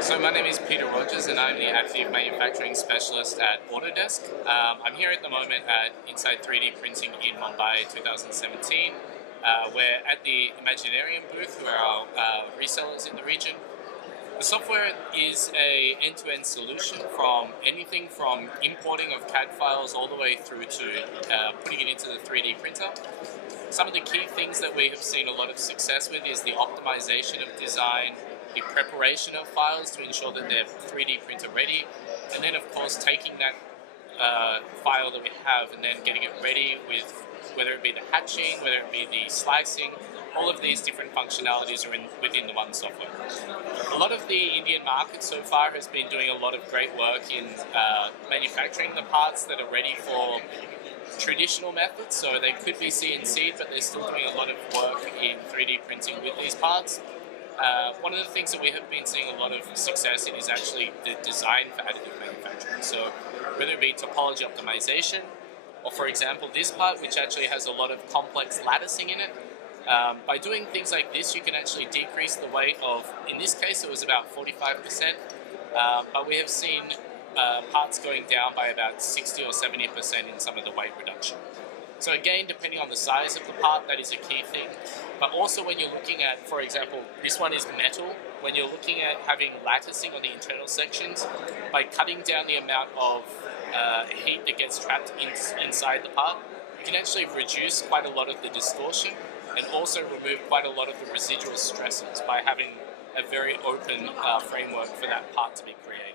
So my name is Peter Rogers and I'm the Additive Manufacturing Specialist at Autodesk. I'm here at the moment at Inside 3D Printing in Mumbai 2017. We're at the Imaginarium booth who are our resellers in the region. The software is a end-to-end solution from anything from importing of CAD files all the way through to putting it into the 3D printer. Some of the key things that we have seen a lot of success with is the optimization of design, the preparation of files to ensure that they're 3D printer ready, and then of course taking that file that we have and then getting it ready with whether it be the hatching, whether it be the slicing, all of these different functionalities are within the one software. A lot of the Indian market so far has been doing a lot of great work in manufacturing the parts that are ready for traditional methods, so they could be CNC'd, but they're still doing a lot of work in 3D printing with these parts. One of the things that we have been seeing a lot of success in is actually the design for additive manufacturing. So whether it be topology optimization, or for example this part, which actually has a lot of complex latticing in it. By doing things like this, you can actually decrease the weight of, in this case it was about 45%, but we have seen parts going down by about 60 or 70% in some of the weight reduction. So again, depending on the size of the part, that is a key thing. But also when you're looking at, for example, this one is metal, when you're looking at having latticing on the internal sections, by cutting down the amount of heat that gets trapped inside the part, you can actually reduce quite a lot of the distortion and also remove quite a lot of the residual stresses by having a very open framework for that part to be created.